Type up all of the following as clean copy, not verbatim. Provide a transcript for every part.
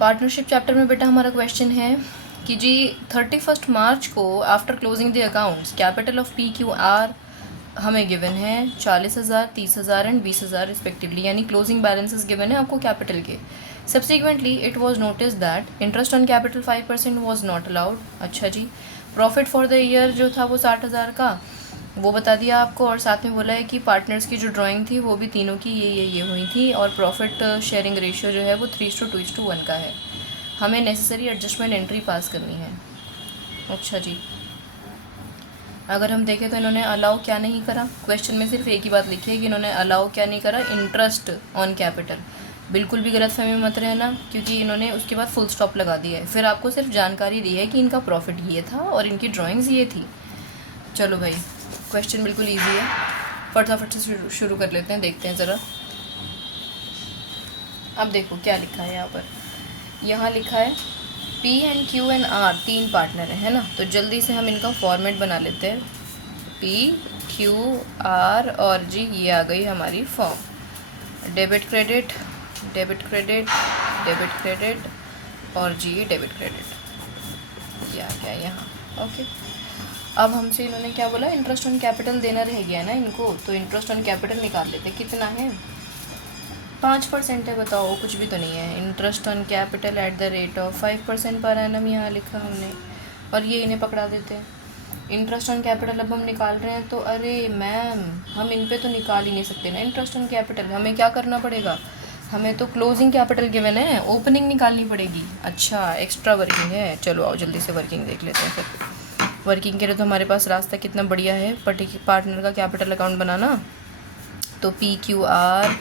Partnership chapter में बेटा हमारा क्वेश्चन है कि जी 31 मार्च को after closing the accounts capital of PQR हमें गिवन है 40,000, 30,000 एंड 20,000 रिस्पेक्टिवली, यानी क्लोजिंग बैलेंसेस गिवन है आपको कैपिटल के। Subsequently it was notice that interest on capital 5% was not allowed. अच्छा जी, प्रॉफिट फॉर द ईयर जो था वो 60,000 का वो बता दिया आपको, और साथ में बोला है कि पार्टनर्स की जो ड्राइंग थी वो भी तीनों की ये हुई थी, और प्रॉफिट शेयरिंग रेशियो जो है वो 3:2:1 का है। हमें नेसेसरी एडजस्टमेंट एंट्री पास करनी है। अच्छा जी, अगर हम देखें तो इन्होंने अलाउ क्या नहीं करा, क्वेश्चन में सिर्फ एक ही बात लिखी है कि इन्होंने अलाउ क्या नहीं करा, इंटरेस्ट ऑन कैपिटल। बिल्कुल भी गलतफहमी मत रहना, क्योंकि इन्होंने उसके बाद फुल स्टॉप लगा दिया है, फिर आपको सिर्फ जानकारी दी है कि इनका प्रॉफिट ये था और इनकी ड्राइंग्स ये थी। चलो भाई, क्वेश्चन बिल्कुल ईजी है, फटाफट से शुरू कर लेते हैं, देखते हैं ज़रा। अब देखो क्या लिखा है यहाँ पर, यहाँ लिखा है P and Q and R तीन पार्टनर है ना, तो जल्दी से हम इनका फॉर्मेट बना लेते हैं। P, Q, R और G, ये आ गई हमारी form. Debit credit, debit credit, debit credit और G डेबिट क्रेडिट, ये आ गया यहाँ। ओके, अब हमसे इन्होंने क्या बोला, इंटरेस्ट ऑन कैपिटल देना रह गया ना इनको, तो इंटरेस्ट ऑन कैपिटल निकाल लेते हैं। कितना है, 5% है, बताओ, कुछ भी तो नहीं है। Interest on capital at the rate of 5% per annum यहाँ लिखा हमने, और ये इन्हें पकड़ा देते हैं। इंटरेस्ट ऑन कैपिटल अब हम निकाल रहे हैं, तो अरे मैम हम इन पे तो निकाल ही नहीं सकते ना इंटरेस्ट ऑन कैपिटल, हमें क्या करना पड़ेगा, हमें तो क्लोजिंग कैपिटल गिवन है, ओपनिंग निकालनी पड़ेगी। अच्छा, एक्स्ट्रा वर्किंग है, चलो आओ जल्दी से वर्किंग देख लेते हैं फिर। वर्किंग के लिए तो हमारे पास रास्ता कितना बढ़िया है, पार्टनर का कैपिटल अकाउंट बनाना। तो PQR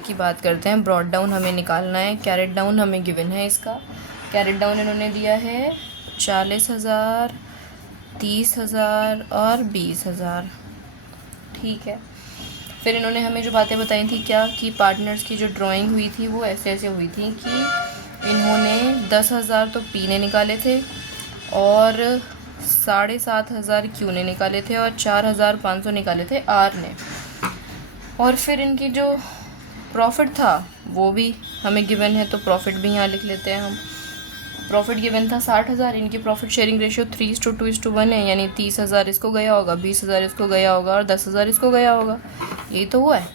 की बात करते हैं। ब्रॉड डाउन हमें निकालना है, कैरेट डाउन हमें गिवन है इसका। कैरेट डाउन इन्होंने दिया है 40,000, 30,000 और 20,000, ठीक है। फिर इन्होंने हमें जो बातें बताई थी क्या, कि पार्टनर्स की जो ड्राइंग हुई थी वो ऐसे ऐसे हुई थी कि इन्होंने 10,000 तो P ने निकाले थे, और 7,500 Q ने निकाले थे, और 4,500 निकाले थे R ने। और फिर इनकी जो प्रॉफिट था वो भी हमें गिवन है, तो प्रॉफिट भी यहाँ लिख लेते हैं हम। प्रॉफिट गिवन था 60,000, इनकी प्रॉफिट शेयरिंग रेशियो 3:2:1 है, यानी 30,000 इसको गया होगा, 20,000 इसको गया होगा और 10,000 इसको गया होगा। यही तो हुआ है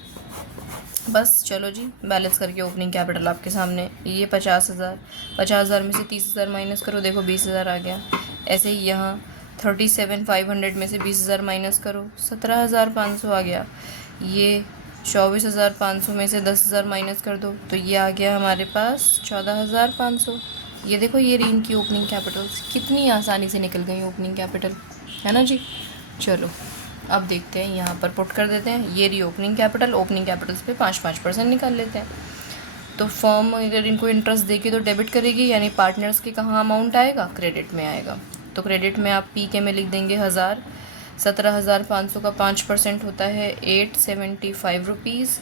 बस। चलो जी, बैलेंस करके ओपनिंग कैपिटल आपके सामने, ये 50,000 में से 30,000 माइनस करो, देखो 20,000 आ गया। ऐसे ही यहाँ 37,500 में से 20,000 माइनस करो, 17,500 आ गया। ये 24,500 में से 10,000 माइनस कर दो, तो ये आ गया हमारे पास 14,500। ये देखो, ये रही इनकी ओपनिंग कैपिटल्स, कितनी आसानी से निकल गई ओपनिंग कैपिटल, है ना जी। चलो अब देखते हैं, यहाँ पर पुट कर देते हैं, ये रही ओपनिंग कैपिटल। ओपनिंग कैपिटल्स पे 5% निकाल लेते हैं। तो फर्म अगर इनको इंटरेस्ट देगी तो डेबिट करेगी, यानी पार्टनर्स के कहाँ अमाउंट आएगा, क्रेडिट में आएगा। तो क्रेडिट में आप P के में लिख देंगे 1000, 17,500 का 5% होता है 875 रुपीज़,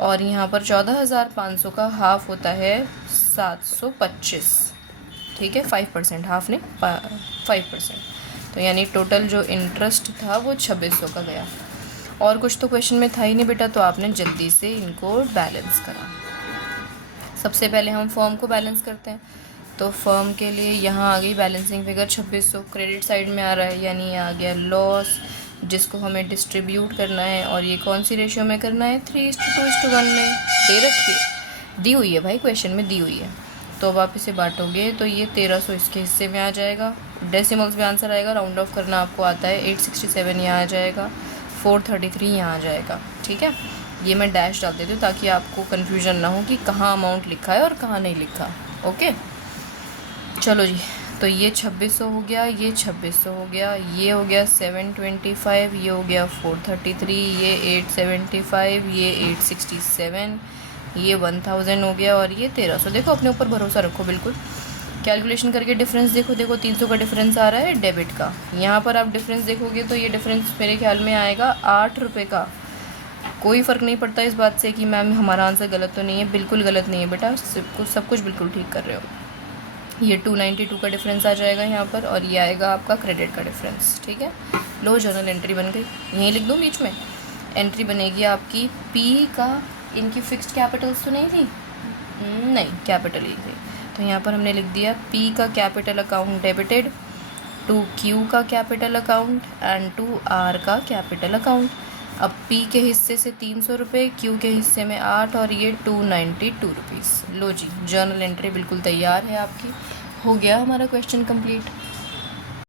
और यहाँ पर 14,500 का हाफ होता है 725, ठीक है। 5% हाफ ने 5%, तो यानी टोटल जो इंटरेस्ट था वो 2600 का गया। और कुछ तो क्वेश्चन में था ही नहीं बेटा, तो आपने जल्दी से इनको बैलेंस करा। सबसे पहले हम फर्म को बैलेंस करते हैं, तो फर्म के लिए यहाँ आ गई बैलेंसिंग फिगर 2600, क्रेडिट साइड में आ रहा है, यानी ये आ गया लॉस, जिसको हमें डिस्ट्रीब्यूट करना है, और ये कौन सी रेशियो में करना है, 3:2:1 में दे रखी है, दी हुई है भाई, क्वेश्चन में दी हुई है। तो अब आप इसे बांटोगे तो ये 1300 इसके हिस्से में आ जाएगा, डेसिमल्स में आंसर आएगा, राउंड ऑफ करना आपको आता है, 867 यहाँ आ जाएगा, 433 यहाँ आ जाएगा, ठीक है। ये मैं डैश डाल देती हूँ ताकि आपको कन्फ्यूजन ना हो कि कहाँ अमाउंट लिखा है और कहाँ नहीं लिखा। ओके, चलो जी, तो ये 2600 हो गया, ये 2600 हो गया, ये हो गया 725, ये हो गया 433, ये 875, ये 867, ये 1000 हो गया, और ये 1300। देखो अपने ऊपर भरोसा रखो बिल्कुल, कैलकुलेशन करके डिफरेंस देखो, 300 का डिफरेंस आ रहा है डेबिट का। यहाँ पर आप डिफरेंस देखोगे तो ये डिफरेंस मेरे ख्याल में आएगा 8 रुपये का। कोई फ़र्क नहीं पड़ता इस बात से कि मैम हमारा आंसर गलत तो नहीं है, बिल्कुल गलत नहीं है बेटा, सब कुछ बिल्कुल ठीक कर रहे हो। ये 292 का डिफरेंस आ जाएगा यहाँ पर, और ये आएगा आपका क्रेडिट का डिफरेंस, ठीक है। लो, जर्नल एंट्री बन गई, यहीं लिख दूँ बीच में। एंट्री बनेगी आपकी P का, इनकी फिक्स्ड कैपिटल्स तो नहीं थी, नहीं, कैपिटल ई थे। तो यहाँ पर हमने लिख दिया पी का capital account debited to Q का capital account and to R का कैपिटल अकाउंट। अब पी के हिस्से से 300 रुपये, क्यू के हिस्से में 8 और ये 292 रुपीज़। लो जी, जर्नल एंट्री बिल्कुल तैयार है आपकी। हो गया हमारा क्वेश्चन कंप्लीट।